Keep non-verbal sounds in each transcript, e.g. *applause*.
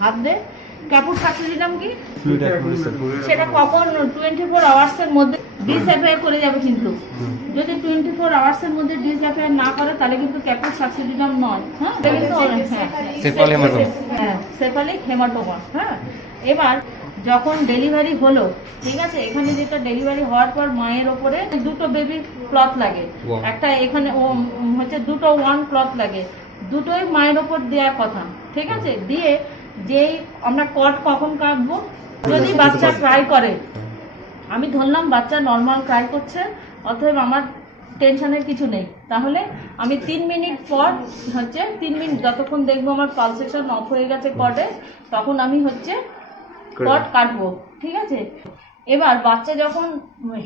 হাত দে। কাপড় দিলাম কি? সেটা কখন টোয়েন্টি ফোর আওয়ার্সের মধ্যে ডিসঅ্যাপিয়ার করে যাবে কিন্তু। যদি টোয়েন্টি ফোর আওয়ার্সের মধ্যে ডিসঅ্যাপিয়ার না করে তাহলে কিন্তু ক্যাপের সাবসিডিটাম নয়। হ্যাঁ? হ্যাঁ। হ্যাঁ সেফালিক হেমাটোমা। হ্যাঁ? এবার যখন ডেলিভারি হলো ঠিক আছে? এখানে যেটা ডেলিভারি হওয়ার পর মায়ের ওপরে দুটো বেবি ক্লথ লাগে। একটা এখানে ও হচ্ছে দুটো ওয়ান ক্লথ লাগে। দুটোই মায়ের ওপর দেওয়ার কথা ঠিক আছে? দিয়ে যেই আমরা কট কখন কাটবো? যদি বাচ্চা ট্রাই করে। আমি ধরলাম বাচ্চা নর্মাল ট্রাই করছে অতএব আমার টেনশনের কিছু নেই। তাহলে আমি তিন মিনিট পর হচ্ছে তিন মিনিট যতক্ষণ দেখব আমার পালসেশন অফ হয়ে গেছে কটে তখন আমি হচ্ছে কট কাটবো ঠিক আছে? এবার বাচ্চা যখন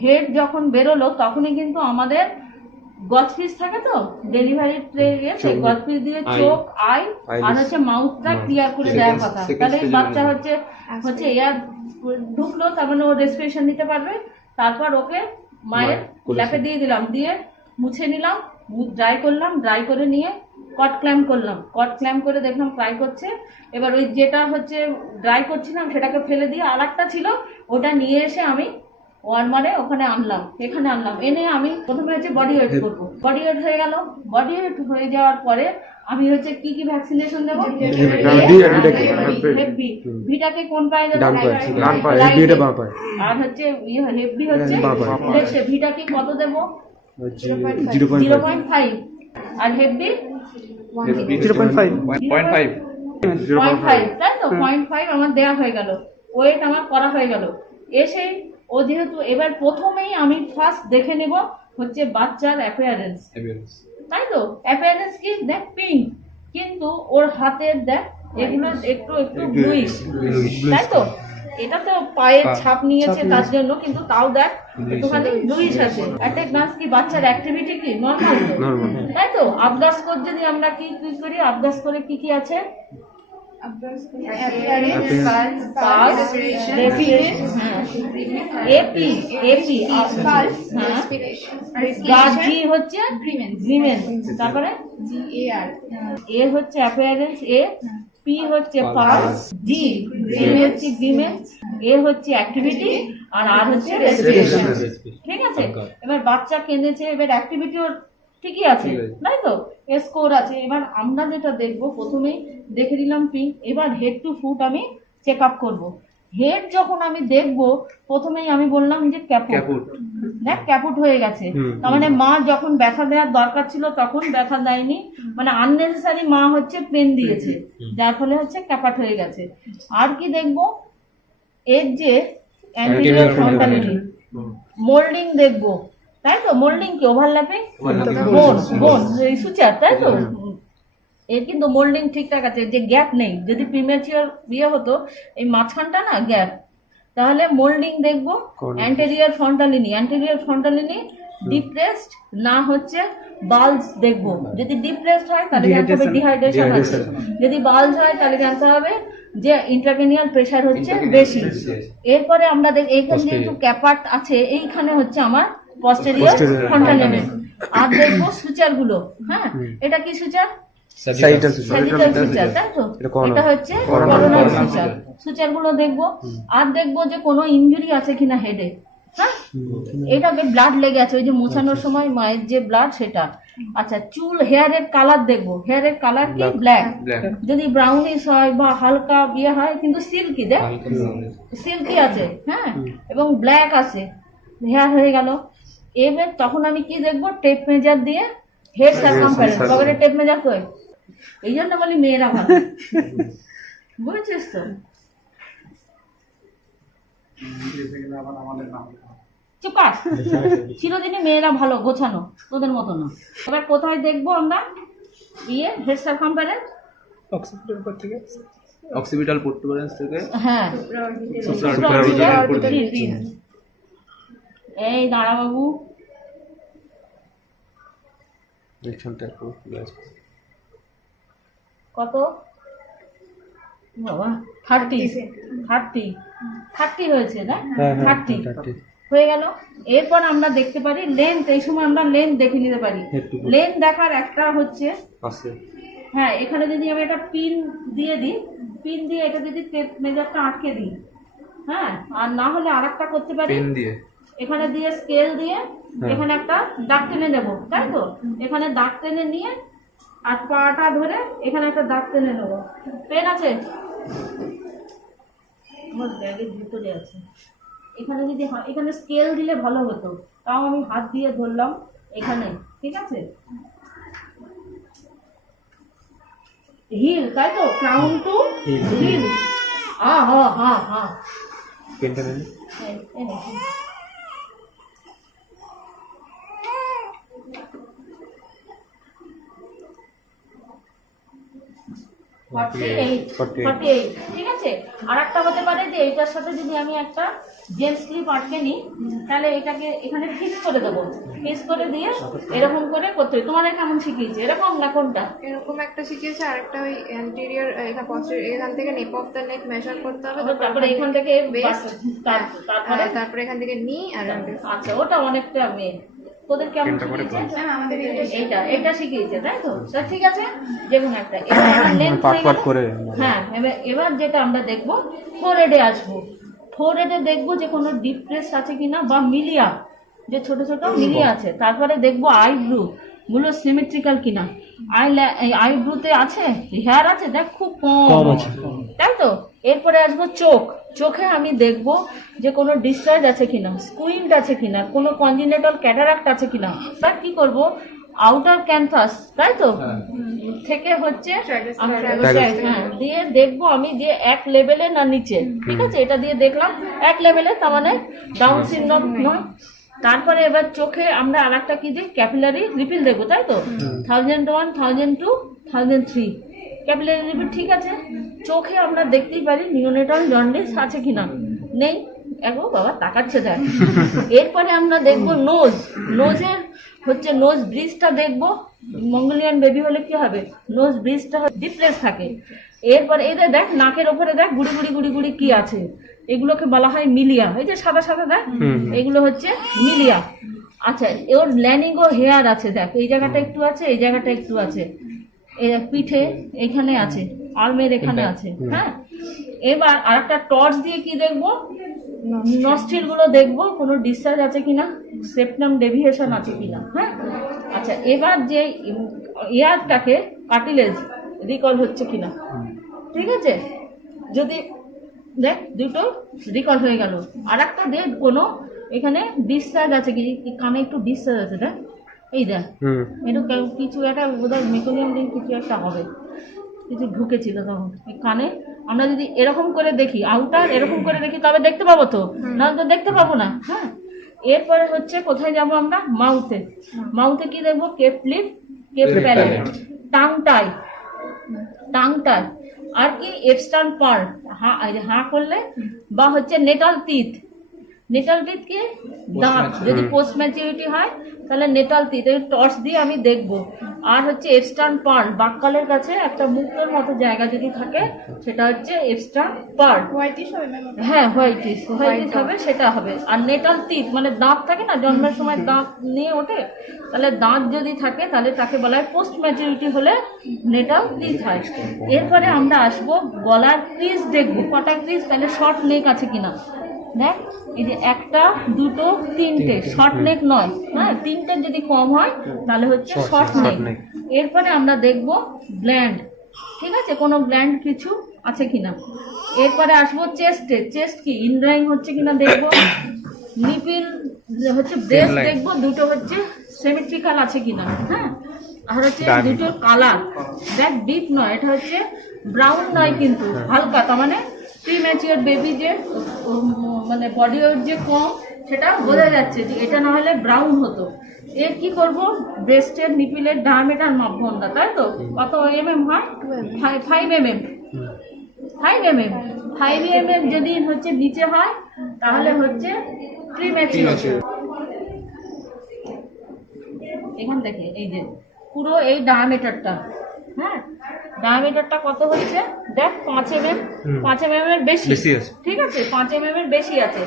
হেড যখন বেরোলো তখনই কিন্তু আমাদের গজ পিস থাকে তো? ডেলিভারি সেই চোখ, গজ পিস দিয়ে চোখ আই আর হচ্ছে মাউথটা ক্লিয়ার করে দেওয়ার কথা। তাহলে বাচ্চা মানে- হচ্ছে হচ্ছে এয়ার ঢুকলো তার মানে ও রেসপিরেশন নিতে পারবে। তারপর ওকে মায়ের ল্যাপে দিয়ে দিলাম। দিয়ে মুছে নিলাম ড্রাই করলাম ড্রাই করে নিয়ে কট ক্ল্যাম্প করলাম। কট ক্ল্যাম্প করে দেখলাম ট্রাই করছে। এবার ওই যেটা হচ্ছে ড্রাই করছিলাম সেটাকে ফেলে দিয়ে আর একটা ছিল ওটা নিয়ে এসে আমি ওয়ার্মারে ওখানে আনলাম এখানে আনলাম। এনে আমি প্রথমে হচ্ছে বডি ওয়েট করব। বডি ওয়েট হয়ে গেল। বডি ওয়েট হয়ে যাওয়ার পরে আমি হচ্ছে কি কি ভ্যাকসিনেশন দেবো? ভিটাকে কোন পায়ে দেবো। আর হচ্ছে হেভি হচ্ছে ভিটাকে কত দেবো? Zero point five. আর heavy zero point five. Point five. Point five তাই তো? পয়েন্ট ফাইভ আমার দেওয়া হয়ে গেল। ওয়েট আমার করা হয়ে গেল। এসে ও যেহেতু এবার প্রথমেই আমি ফার্স্ট দেখে নেব হচ্ছে বাচ্চার অ্যাপিয়ারেন্স তাই তো? অ্যাপিয়ারেন্স কি? দেখ পিঙ্ক কিন্তু ওর হাতের দেখ এগুলো একটু একটু ব্লুইশ তাই তো? এটা তো পায়ের ছাপ নিয়েছে তার জন্য কিন্তু তাও দেখ একটুখানি ব্লুইশ আছে। একটা কি বাচ্চার অ্যাক্টিভিটি কি? নর্মাল নর্মাল তাই তো? আবদাস করে যদি আমরা কি কি করি? আবদাস করে কি কি আছে? এপি এপি গাজি হচ্ছে তারপরে? এ হচ্ছে অ্যাপিয়ারেন্স এ পি হচ্ছে পালস জি জি হচ্ছে গ্রিমেন্স এ হচ্ছে অ্যাক্টিভিটি আর আর হচ্ছে রেসপিরেশন ঠিক আছে? এবার বাচ্চা কেঁদেছে এবার অ্যাক্টিভিটি ওর ঠিকই আছে তাই তো? স্কোর আছে। এবার আমরা যেটা দেখব প্রথমেই দেখে দিলাম পিঙ্ক এবার হেড টু ফুট আমি চেক আপ করব। হেড যখন আমি দেখব প্রথমেই আমি বললাম যে ক্যাপুট দেখ ক্যাপুট হয়ে গেছে। তার মানে মা যখন ব্যথা দেওয়ার দরকার ছিল তখন ব্যথা দেয়নি। মানে আননেসেসারি মা হচ্ছে পেন দিয়েছে। যার ফলে হচ্ছে ক্যাপাট হয়ে গেছে। আর কি দেখব? এর যে মোল্ডিং দেখব। তাই তো মোল্ডিং কি ওভারল্যাপিং বোন বোন সুচার তাই তো এর কিন্তু মোল্ডিং ঠিকঠাক আছে যে গ্যাপ নেই। যদি প্রিমেচিওর বিয়ে হতো এই মাঝখানটা না গ্যাপ তাহলে মোল্ডিং দেখব. Anterior fontanelle anterior fontanelle depressed না হচ্ছে বালস দেখব। যদি ডিপ্রেসড হয় তাহলে জানতে হবে ডিহাইড্রেশন আছে যদি বালস হয় তাহলে জানতে হবে যে ইন্ট্রাকেনিয়াল প্রেশার হচ্ছে বেশি। এরপরে আমরা দেখ এইখানে যেহেতু ক্যাপার্ট আছে এইখানে হচ্ছে আমার পস্টেরিয়র Posterior. ফ্রন্টালিনি আর দেখব সুচারগুলো হ্যাঁ এটা কি সুচার? সাইটাল সুচার। তাই তো? এটা হচ্ছে। করোনার সুচার। সুচার। গুলো দেখব আর দেখব যে কোনো ইনজুরি আছে কিনা হেডে হ্যাঁ? এটা ব্লাড লেগে আছে ওই যে মোছানোর সময় মায়ের যে ব্লাড সেটা। আচ্ছা চুল হেয়ারের কালার দেখব। হেয়ারের কালার কি? ব্ল্যাক ব্ল্যাক যদি ব্রাউনিশ হয় বা হালকা ইয়ে হয় কিন্তু সিল্কি দেখ। সিল্কি আছে হ্যাঁ? এবং ব্ল্যাক আছে। হেয়ার হয়ে গেল। এবার তখন আমি কি দেখব? টেপ মেজার দিয়ে হেড সার্কামফারেন্স কবে টেপ মেজার কই এই জন্য বলি মেয়েরা ভালো। বুঝেছিস তো? চুপা চিরদিনই মেয়েরা ভালো গোছানো তোদের মতো না। এবার কোথায় দেখব আমরা? ইয়ে হেড সার্কামফারেন্স অক্সিপিটাল পোর্টুবারেন্স থেকে। হ্যাঁ। এই দাঁড়া বাবু। কত? বাবা থার্টি থার্টি থার্টি হয়েছে না? হ্যাঁ হ্যাঁ থার্টি হয়ে গেল। এরপর আমরা দেখতে পারি লেন্থ এই সময় আমরা লেন্থ দেখে নিতে পারি। foot. লেন্থ দেখার একটা হচ্ছে হ্যাঁ এখানে যদি আমি একটা পিন দিয়ে দিই পিন দিয়ে এটা যদি টেপ মেজারটা আটকে দিই হ্যাঁ আর না হলে আর একটা করতে পারি। পেন দিয়ে। এখানে দিয়ে স্কেল দিয়ে এখানে একটা দাগ টেনে নেব তাই তো? এখানে দাগ টেনে নিয়ে আর পাটা ধরে এখানে একটা দাগ টেনে নেব। পেন আছে? আমার ব্যাগের ভিতরে আছে। এখানে যদি এখানে স্কেল দিলে ভালো হতো। তাও আমি হাত দিয়ে ধরলাম এখানে ঠিক আছে? হিল তাই তো? ক্রাউন টু হিল হ্যাঁ হ্যাঁ হ্যাঁ হ্যাঁ ঠিক আছে? আর একটা হতে পারে যে এইটার সাথে যদি আমি একটা আটকে নিই তাহলে এটাকে এখানে ফিক্স করে দেবো। ফিক্স করে দিয়ে এরকম করে করতে হবে। তোমার কেমন শিখিয়েছে? এরকম না কোনটা? এরকম একটা শিখিয়েছে আর একটা ওই অ্যান্টেরিয়র এখান থেকে nape of the neck measure করতে হবে তারপরে এখান থেকে বেস্ট তারপরে? এখান থেকে নি আর আচ্ছা ওটা অনেকটা মেন তোদের কেমন শিখিয়েছে? এটা এটা শিখিয়েছে। তাই তো? তা ঠিক আছে? যে কোনো একটা। হয়ে। করে। হ্যাঁ এবার এবার যেটা আমরা দেখব ফোর এডে আসব। ফোর এডে দেখব যে কোনো ডিপ্রেস আছে কিনা বা মিলিয়া যে ছোট ছোট মিলিয়া আছে। তারপরে দেখব আইব্রু গুলো সিমেট্রিক্যাল কিনা? আই আইব্রুতে আছে হেয়ার আছে দেখ খুব কম। আছে। তাই তো? এরপরে আসব চোখ। চোখে আমি দেখব যে কোনো ডিসচার্জ আছে কিনা স্কুইন্ট আছে কিনা কোনো কনজিনেটাল ক্যাটারাক্ট আছে কিনা। তার কি করব? আউটার ক্যানভাস তাই তো? থেকে হচ্ছে হ্যাঁ দিয়ে দেখব আমি যে এক লেভেলে না নিচে ঠিক আছে? এটা দিয়ে দেখলাম এক লেভেলে তার মানে ডাউন সিনড্রোম নয়। তারপরে এবার চোখে আমরা আর একটা কি দিই? ক্যাপিলারি রিপিল দেখব তাই তো? Thousand one thousand two thousand three capillary refill ঠিক আছে? চোখে আমরা দেখতেই পারি নিউনেটাল জন্ডিস আছে কিনা? নেই। এগো বাবা তাকাচ্ছে দেখ। *laughs* এরপরে আমরা দেখব নোজ নোজের হচ্ছে নোজ ব্রিজটা দেখব। মঙ্গোলিয়ান বেবি হলে কি হবে? নোজ ব্রিজটা ডিপ্রেস থাকে। এরপরে এদের দেখ নাকের ওপরে দেখ গুড়ি গুড়ি গুড়ি গুড়ি কি আছে? এগুলোকে বলা হয় মিলিয়া। এই যে সাদা সাদা দেখ? এগুলো হচ্ছে মিলিয়া। আচ্ছা ওর ল্যানিগো হেয়ার আছে দেখ। এই জায়গাটা একটু আছে এই জায়গাটা একটু আছে। এই পিঠে এখানে আছে আর্মের এখানে আছে হ্যাঁ? এবার আর একটা টর্চ দিয়ে কি দেখব? নস্ট্রিলগুলো দেখব কোনো ডিসচার্জ আছে কিনা? সেপটাম ডেভিয়েশন আছে কিনা হ্যাঁ? আচ্ছা এবার যে ইয়ারটাকে কার্টিলেজ রিকল হচ্ছে কিনা ঠিক আছে? যদি দেখ দুটো রিকল হয়ে গেল। আর একটা দেখ কোনো এখানে ডিসচার্জ আছে কি? কানে একটু ডিসচার্জ আছে দেখ। এই দেখ। একটু কিছু একটা বোধহয় মেকোনিয়াম দিয়ে কিছু একটা হবে। কিছু ঢুকেছিল তখন। এই কানে আমরা যদি এরকম করে দেখি আউটার এরকম করে দেখি তবে দেখতে পাবো তো? নাহলে তো দেখতে পাবো না। হ্যাঁ। এরপরে হচ্ছে কোথায় যাব আমরা? মাউথে মাউথে কি দেখব? Cleft lip cleft palate tongue tie tongue tie আর কি এপস্টার্ন পার্ট হা করলে বা হচ্ছে নেটাল তিত নেটাল তিত কি? দাঁত। যদি পোস্ট ম্যাচিউরিটি হয় তাহলে নেটাল তিত এই টর্চ দিয়ে আমি দেখব। আর হচ্ছে এপস্টার্ন পার্ট বাক্কালের কাছে একটা মুক্তোর মতো জায়গা যদি থাকে সেটা হচ্ছে এপস্টার্ন পার্ট হোয়াইটিশ হবে হ্যাঁ হোয়াইটিস হোয়াইটিস হবে। সেটা হবে। আর নেটাল তিত মানে দাঁত থাকে না জন্মের সময় দাঁত নিয়ে ওঠে তাহলে দাঁত যদি থাকে তাহলে তাকে বলা হয় পোস্ট ম্যাচিউরিটি হলে নেটাল তিত হয়। এরপরে আমরা আসব গলার ক্রিজ দেখব। কটা ক্রিজ তাহলে শর্ট নেক আছে কিনা? দেখ এই যে একটা দুটো তিনটে শর্ট নেক নয় হ্যাঁ তিনটে যদি কম হয় তাহলে হচ্ছে শর্ট নেক এরপরে আমরা দেখব গ্ল্যান্ড ঠিক আছে? কোনো গ্ল্যান্ড কিছু আছে কিনা? এরপরে আসব চেস্টে চেস্ট কি? ইনড্রাইং হচ্ছে কিনা দেখব? নিপিল হচ্ছে ব্রেস্ট দেখব দুটো হচ্ছে সিমেট্রিক্যাল আছে কিনা হ্যাঁ? আর হচ্ছে। দুটোর কালার দেখ ডিপ নয় এটা হচ্ছে ব্রাউন নয় কিন্তু হালকা তার মানে প্রিম্যাচিওর বেবি যে মানে বডি ওয়েট যে কম সেটা বোঝা যাচ্ছে যে এটা না হলে ব্রাউন হতো। এর কি করব? ব্রেস্টের নিপিলের ডায়ামিটার মাপবো আমরা তাই তো? কত এম এম হয়? Five M M five M M five M M যদি হচ্ছে নিচে হয় তাহলে হচ্ছে প্রিম্যাচিওর এখান থেকে এই যে পুরো এই ডায়ামিটারটা হ্যাঁ? ডায়ামিটারটা কত হচ্ছে? দেখ পাঁচ এম এম পাঁচ এম এর বেশি। বেশি ঠিক আছে? পাঁচ এম এর বেশি আছে।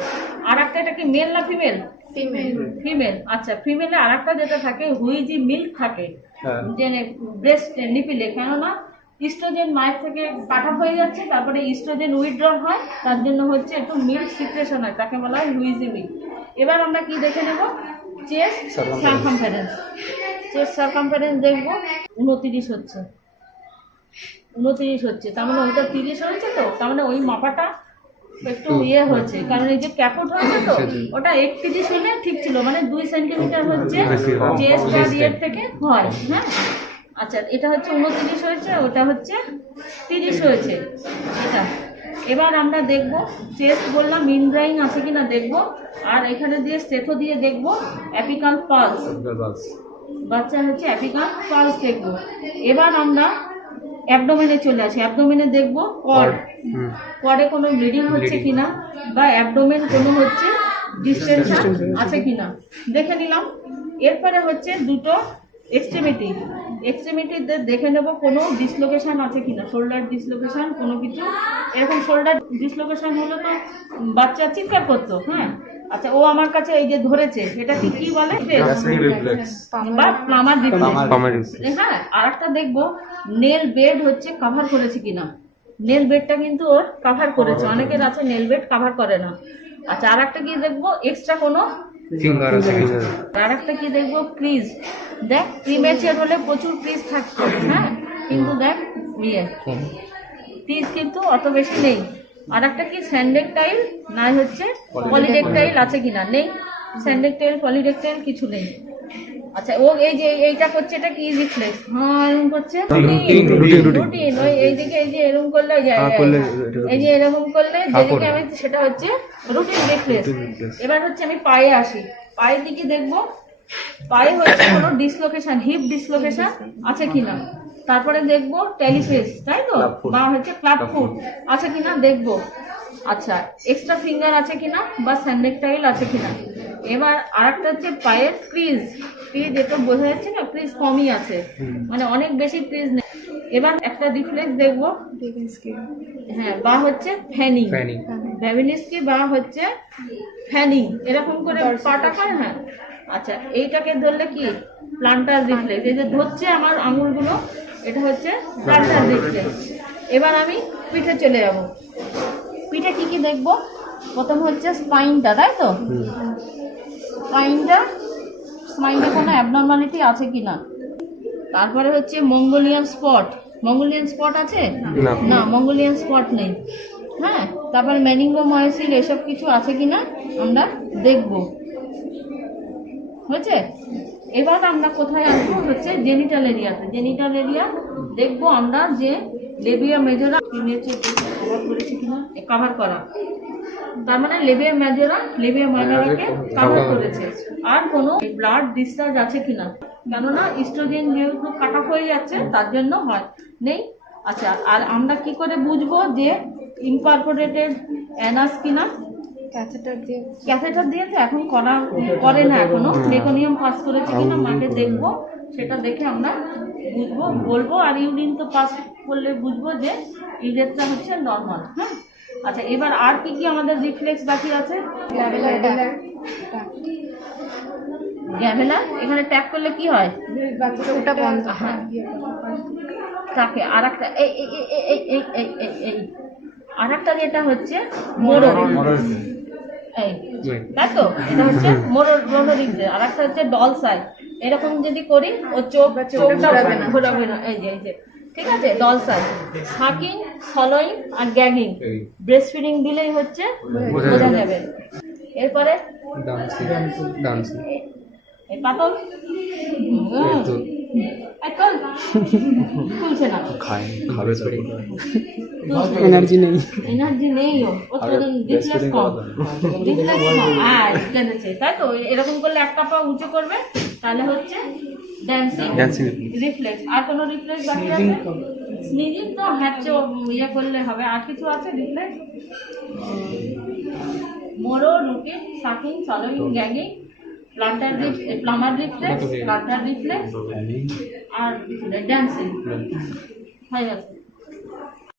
আর একটা এটা কি মেল না ফিমেল ফিমেল ফিমেল আচ্ছা ফিমেলে আর একটা যেটা থাকে হুইজি মিল্ক থাকে। হ্যাঁ। যে ব্রেস্ট নিপিলে। কেননা ইস্ট্রোজেন মায়ের থেকে কাটা হয়ে যাচ্ছে তারপরে ইস্ট্রোজেন উইথড্রল হয় তার জন্য হচ্ছে একটু মিল্ক সিক্রেশন হয় তাকে বলা হয় হুইজি মিল্ক। এবার আমরা কি দেখে নেব? চেস্ট সার্কামফারেন্স চেস্ট সার্কামফারেন্স দেখব উনতিরিশ হচ্ছে। উনতিরিশ হচ্ছে। তার মানে ওইটা তিরিশ হয়েছে তো? তার মানে ওই মাপাটা একটু ইয়ে হয়েছে কারণ এই যে ক্যাপট হয়েছে তো ওটা এক একত্রিশ হলে ঠিক ছিল মানে দুই সেন্টিমিটার হচ্ছে চেস্ট বা ইয়ের থেকে হয় হ্যাঁ? আচ্ছা এটা হচ্ছে উনত্রিশ হয়েছে ওটা হচ্ছে তিরিশ হয়েছে। এটা এবার আমরা দেখব চেস্ট বললাম ইনড্রাইং আছে কিনা দেখব আর এখানে দিয়ে স্টেথো দিয়ে দেখব অ্যাপিকাল পালস। বাচ্চা হচ্ছে অ্যাপিকাল পালস দেখব। এবার আমরা অ্যাবডোমেনে চলে আসি। অ্যাবডোমেনে দেখব কর্ড কর্ডে কোনো ব্লিডিং হচ্ছে কিনা বা অ্যাবডোমেন কোনো হচ্ছে ডিস্টেনশন আছে কিনা। দেখে নিলাম। এরপরে হচ্ছে দুটো এক্সট্রিমিটি এক্সট্রিমিটি দেখে নেব কোনো ডিসলোকেশান আছে কিনা। শোল্ডার ডিসলোকেশান কোনো কিছু। এরকম শোল্ডার ডিসলোকেশান হলো তো বাচ্চা চিৎকার করতো হ্যাঁ? আচ্ছা ও আমার কাছে এই যে ধরেছে এটা কি কি বলে? বা প্লামার রিফ্লেক্স হ্যাঁ আর একটা দেখব নেল বেড হচ্ছে কভার করেছে কিনা। নেল বেডটা কিন্তু ওর কভার করেছে। অনেকের আছে নেল বেড কভার করে না। আচ্ছা আর একটা কি দেখব? এক্সট্রা কোনো? ফিঙ্গার আর একটা কি দেখব? ক্রিজ দেখ প্রিমেচার হলে প্রচুর ক্রিজ থাকতো। হ্যাঁ কিন্তু দেখ ইয়ে। ক্রিজ কিন্তু অত বেশি নেই। আর একটা কি স্যান্ডেকটাইল না হচ্ছে পলিডেকটাইল আছে কিনা? নেই। স্যান্ডেকটাইল পলিডেকটাইল কিছু নেই। আচ্ছা ও এই যে এইটা করছে এটা কি রিফ্লেক্স হ্যাঁ এরকম করছে। রুটিন ওই এইদিকে এই যে এরকম করলে এই যে- হ্যাঁ, করলে এই যে এরকম করলে যেদিকে আমি সেটা হচ্ছে রুটিন রিফ্লেক্স এবার হচ্ছে আমি পায়ে আসি। পায়ের দিকে দেখব। পায়ে হচ্ছে কোনো ডিসলোকেশন হিপ ডিসলোকেশন আছে কিনা? তারপরে দেখব টেলিফেস তাই তো? বা হচ্ছে ক্লাব ফুট আছে কিনা? দেখব। আচ্ছা এক্সট্রা ফিঙ্গার আছে কিনা? বা স্যান্ডেকটাইল আছে কিনা? এবার আরেকটা হচ্ছে পায়ের ক্রিজ ক্রিজ এটা বোঝা যাচ্ছে না ক্রিজ কমই আছে। মানে অনেক বেশি ক্রিজ নেই। এবার একটা রিফ্লেক্স দেখব। হ্যাঁ বা হচ্ছে ফ্যানিং। ব্যাবিলিসকি বা হচ্ছে ফ্যানিং এরকম করে পাটা করে হ্যাঁ। আচ্ছা এইটাকে ধরলে কি? প্লান্টার রিফ্লেক্স এই যে ধরছে আমার আঙুলগুলো এটা হচ্ছে প্লান্টার রিফ্লেক্স এবার আমি পিঠে চলে যাব। পিঠে কি কি দেখব? প্রথম হচ্ছে স্পাইনটা তাই তো? স্পাইনটা স্পাইনটা কোনো অ্যাবনর্মালিটি আছে কি না? তারপরে হচ্ছে মঙ্গোলিয়ান স্পট মঙ্গোলিয়ান স্পট আছে? না। মঙ্গোলিয়ান স্পট নেই। হ্যাঁ তারপর ম্যানিঙ্গোময়সিল এসব কিছু আছে কি না? আমরা দেখব। হয়েছে? এবার আমরা কোথায় আসব? হচ্ছে জেনিটাল এরিয়াতে জেনিটাল এরিয়া দেখব আমরা যে লেবিয়া মেজরা কভার করেছে কিনা কভার করা। তার মানে লেবিয়া মেজরা লেবিয়া মাইনরাকে কভার করেছে। আর কোনো ব্লাড ডিসচার্জ আছে কিনা? কেননা ইস্ট্রোজেন যেহেতু কাট অফ হয়ে যাচ্ছে তার জন্য হয় নেই। আচ্ছা আর আমরা কি করে বুঝব যে ইনকর্পোরেটেড অ্যানাস কিনা? ক্যাথেটার দিয়ে দিয়ে তো এখন করা করে না এখনও। মেকোনিয়াম পাস করেছে কিনা মাকে দেখব। সেটা দেখে আমরা বুঝব বলব। আর ইউরিন তো পাস করলে বুঝব যে ইউরেটটা হচ্ছে নর্মাল হ্যাঁ আচ্ছা এবার আর কি কি আমাদের রিফ্লেক্স বাকি আছে? গ্যাভেলা এখানে ট্যাপ করলে কি হয়? ওটা বন্ধ। হ্যাঁ তাকে আর একটা এই এই এই এই এই আর একটা যেটা হচ্ছে মোরল তাই তো এটা হচ্ছে দিক আর একটা হচ্ছে ডল সাই এরকম যদি করি ও চোখ চোখটা ঘোরাবে না ঘোরাবে না। এই যে এই যে। ঠিক আছে? ডল সাই সাকিং সলোইং আর গ্যাগিং। ব্রেস্ট ফিডিং দিলেই হচ্ছে বোঝা যাবে। এরপরে? ডান্সিং। ডান্সিং। এই পাতল। খাবে। এনার্জি নেই। এনার্জি নেই ও। তো ডিফ্লেক্স কম। ডিফ্লেক্স কম। হ্যাঁ জেনেছে তাই তো এরকম করলে একটা পা উঁচু করবে তাহলে হচ্ছে ড্যান্সিং রিফ্লেক্স আর কোনো রিফ্লেক্স বাকি আছে? স্নিজিং তো হচ্ছে ইয়ে করলে হবে। আর কিছু আছে reflex Moro rooting sucking swallowing gagging. Plantar palmar reflex plantar reflex আর ড্যান্সিং হয়ে গেছে